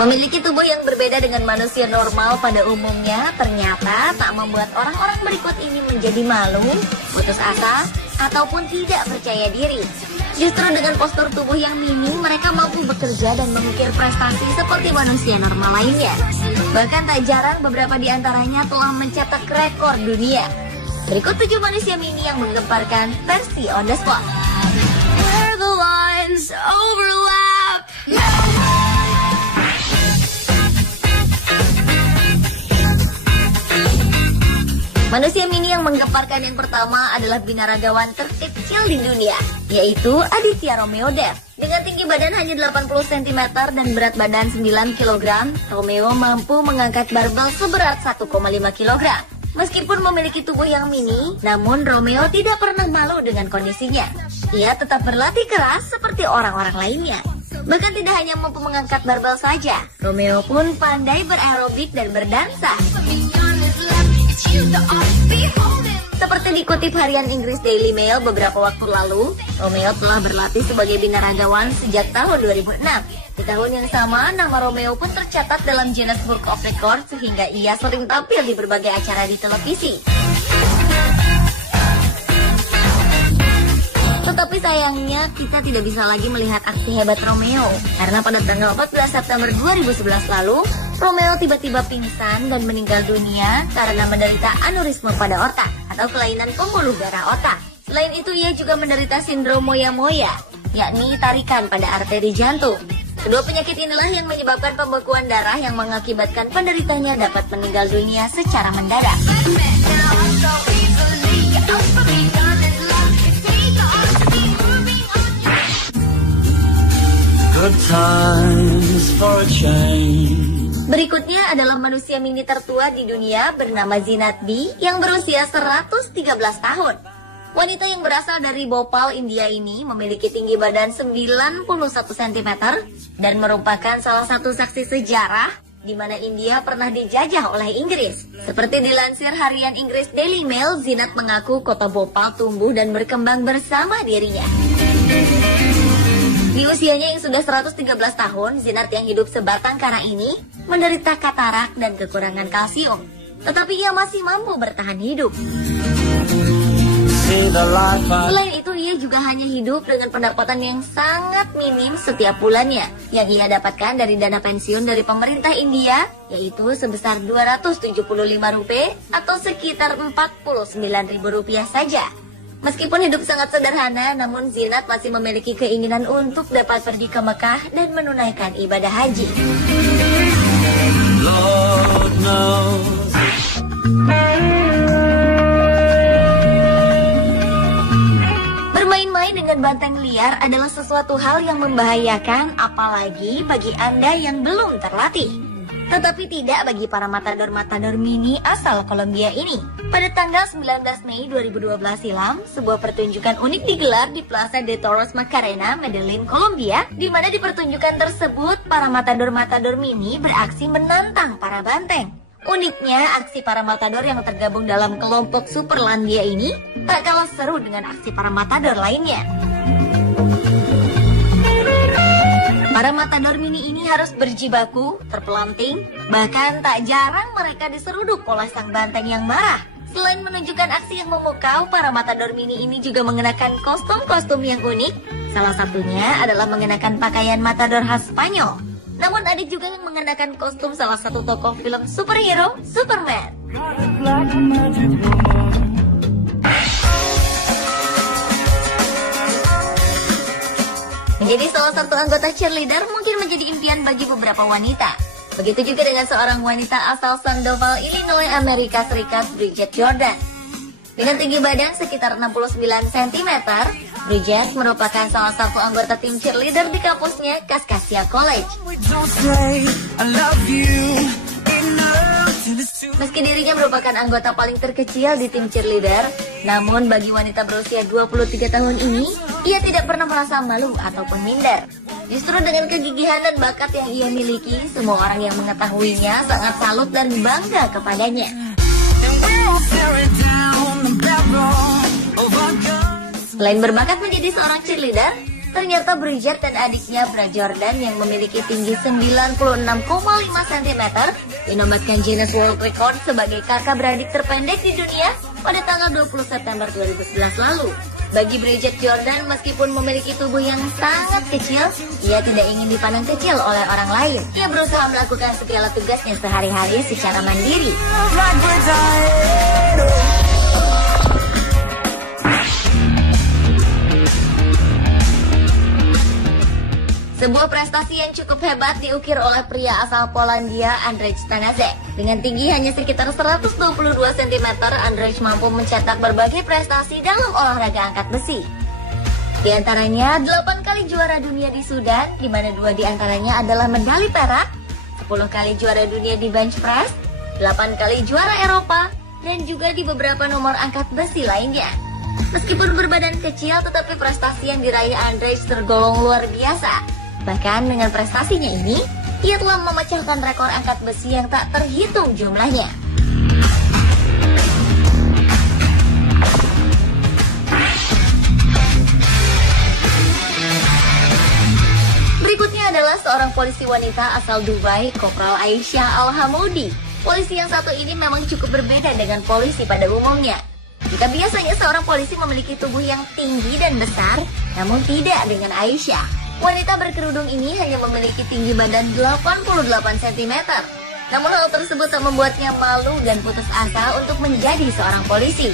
Memiliki tubuh yang berbeda dengan manusia normal pada umumnya ternyata tak membuat orang-orang berikut ini menjadi malu, putus asa, ataupun tidak percaya diri. Justru dengan postur tubuh yang mini, mereka mampu bekerja dan mengukir prestasi seperti manusia normal lainnya. Bahkan tak jarang beberapa di antaranya telah mencetak rekor dunia. Berikut 7 manusia mini yang menggemparkan versi On The Spot. Where the lines overlap. Manusia mini yang menggemparkan yang pertama adalah binaragawan terkecil di dunia, yaitu Aditya Romeo Dev. Dengan tinggi badan hanya 80 cm dan berat badan 9 kg, Romeo mampu mengangkat barbel seberat 1,5 kg. Meskipun memiliki tubuh yang mini, namun Romeo tidak pernah malu dengan kondisinya. Ia tetap berlatih keras seperti orang-orang lainnya. Bahkan tidak hanya mampu mengangkat barbel saja, Romeo pun pandai beraerobik dan berdansa. Seperti dikutip harian Inggris Daily Mail beberapa waktu lalu, Romeo telah berlatih sebagai binaragawan sejak tahun 2006. Di tahun yang sama, nama Romeo pun tercatat dalam Guinness Book of Records sehingga ia sering tampil di berbagai acara di televisi. Tetapi sayangnya kita tidak bisa lagi melihat aksi hebat Romeo karena pada tanggal 14 September 2011 lalu, Romeo tiba-tiba pingsan dan meninggal dunia karena menderita aneurisme pada otak atau kelainan pembuluh darah otak. Selain itu ia juga menderita sindrom moya-moya, yakni tarikan pada arteri jantung. Kedua penyakit inilah yang menyebabkan pembekuan darah yang mengakibatkan penderitanya dapat meninggal dunia secara mendadak. Good times for a change. Berikutnya adalah manusia mini tertua di dunia bernama Zinat B yang berusia 113 tahun. Wanita yang berasal dari Bhopal, India ini memiliki tinggi badan 91 cm dan merupakan salah satu saksi sejarah di mana India pernah dijajah oleh Inggris. Seperti dilansir harian Inggris Daily Mail, Zinat mengaku kota Bhopal tumbuh dan berkembang bersama dirinya. Di usianya yang sudah 113 tahun, Zinat yang hidup sebatang kara ini menderita katarak dan kekurangan kalsium. Tetapi ia masih mampu bertahan hidup. Selain itu, ia juga hanya hidup dengan pendapatan yang sangat minim setiap bulannya, yang ia dapatkan dari dana pensiun dari pemerintah India, yaitu sebesar Rp275 atau sekitar Rp49.000 saja. Meskipun hidup sangat sederhana, namun Zinat masih memiliki keinginan untuk dapat pergi ke Mekah dan menunaikan ibadah haji. Lord knows. Bermain-main dengan banteng liar adalah sesuatu hal yang membahayakan, apalagi bagi Anda yang belum terlatih. Tetapi tidak bagi para matador-matador mini asal Kolombia ini. Pada tanggal 19 Mei 2012 silam, sebuah pertunjukan unik digelar di Plaza de Toros Macarena, Medellin, Kolombia, di mana di pertunjukan tersebut para matador-matador mini beraksi menantang para banteng. Uniknya, aksi para matador yang tergabung dalam kelompok Superlandia ini tak kalah seru dengan aksi para matador lainnya. Para matador mini ini harus berjibaku, terpelanting, bahkan tak jarang mereka diseruduk oleh sang banteng yang marah. Selain menunjukkan aksi yang memukau, para matador mini ini juga mengenakan kostum-kostum yang unik. Salah satunya adalah mengenakan pakaian matador khas Spanyol. Namun ada juga yang mengenakan kostum salah satu tokoh film superhero, Superman. Menjadi salah satu anggota cheerleader mungkin menjadi impian bagi beberapa wanita. Begitu juga dengan seorang wanita asal Sandoval, Illinois, Amerika Serikat, Bridget Jordan. Dengan tinggi badan sekitar 69 cm, Bridget merupakan salah satu anggota tim cheerleader di kampusnya, Cascasia College. Meski dirinya merupakan anggota paling terkecil di tim cheerleader, namun bagi wanita berusia 23 tahun ini, ia tidak pernah merasa malu ataupun minder. Justru dengan kegigihan dan bakat yang ia miliki, semua orang yang mengetahuinya sangat salut dan bangga kepadanya. Selain berbakat menjadi seorang cheerleader, Ternyata Bridget dan adiknya Bra Jordan yang memiliki tinggi 96,5 cm dinobatkan Guinness World Record sebagai kakak beradik terpendek di dunia pada tanggal 20 September 2011 lalu. Bagi Bridget Jordan, meskipun memiliki tubuh yang sangat kecil, ia tidak ingin dipandang kecil oleh orang lain. Ia berusaha melakukan segala tugasnya sehari-hari secara mandiri. Sebuah prestasi yang cukup hebat diukir oleh pria asal Polandia Andrzej Stanaszek. Dengan tinggi hanya sekitar 122 cm, Andrzej mampu mencetak berbagai prestasi dalam olahraga angkat besi. Di antaranya 8 kali juara dunia di Sudan, di mana 2 di antaranya adalah medali perak, 10 kali juara dunia di bench press, 8 kali juara Eropa, dan juga di beberapa nomor angkat besi lainnya. Meskipun berbadan kecil, tetapi prestasi yang diraih Andrzej tergolong luar biasa. Bahkan dengan prestasinya ini, ia telah memecahkan rekor angkat besi yang tak terhitung jumlahnya. Berikutnya adalah seorang polisi wanita asal Dubai, Kopral Aisyah Al-Hamoudi. Polisi yang satu ini memang cukup berbeda dengan polisi pada umumnya. Jika biasanya seorang polisi memiliki tubuh yang tinggi dan besar, namun tidak dengan Aisyah. Wanita berkerudung ini hanya memiliki tinggi badan 88 cm. Namun hal tersebut tak membuatnya malu dan putus asa untuk menjadi seorang polisi.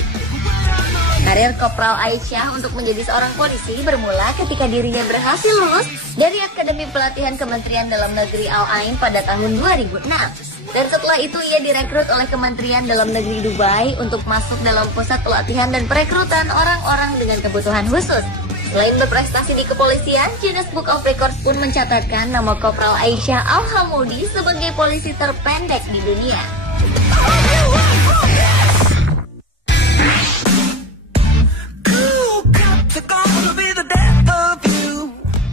Karir Kopral Aisyah untuk menjadi seorang polisi bermula ketika dirinya berhasil lulus dari Akademi Pelatihan Kementerian Dalam Negeri Al-Ain pada tahun 2006. Dan setelah itu ia direkrut oleh Kementerian Dalam Negeri Dubai untuk masuk dalam pusat pelatihan dan perekrutan orang-orang dengan kebutuhan khusus. Selain berprestasi di kepolisian, Guinness Book of Records pun mencatatkan nama Kopral Aisyah Al-Hamoudi sebagai polisi terpendek di dunia.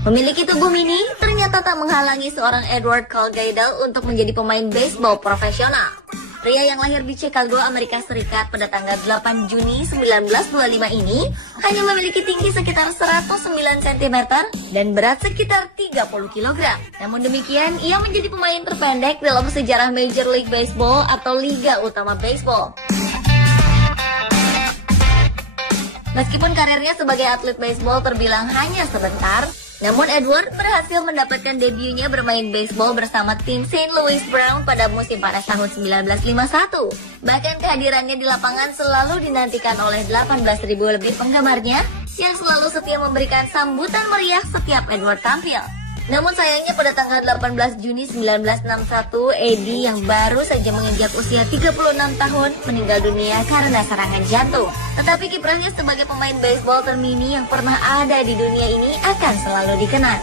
Memiliki tubuh mini ternyata tak menghalangi seorang Edward Colgaidel untuk menjadi pemain baseball profesional. Pria yang lahir di Chicago, Amerika Serikat pada tanggal 8 Juni 1925 ini hanya memiliki tinggi sekitar 109 cm dan berat sekitar 30 kg. Namun demikian, ia menjadi pemain terpendek dalam sejarah Major League Baseball atau Liga Utama Baseball. Meskipun karirnya sebagai atlet baseball terbilang hanya sebentar, namun Edward berhasil mendapatkan debutnya bermain baseball bersama tim St. Louis Browns pada musim panas tahun 1951. Bahkan kehadirannya di lapangan selalu dinantikan oleh 18.000 lebih penggemarnya yang selalu setia memberikan sambutan meriah setiap Edward tampil. Namun sayangnya pada tanggal 18 Juni 1961, Eddie yang baru saja menginjak usia 36 tahun meninggal dunia karena serangan jantung. Tetapi kiprahnya sebagai pemain baseball termini yang pernah ada di dunia ini akan selalu dikenang.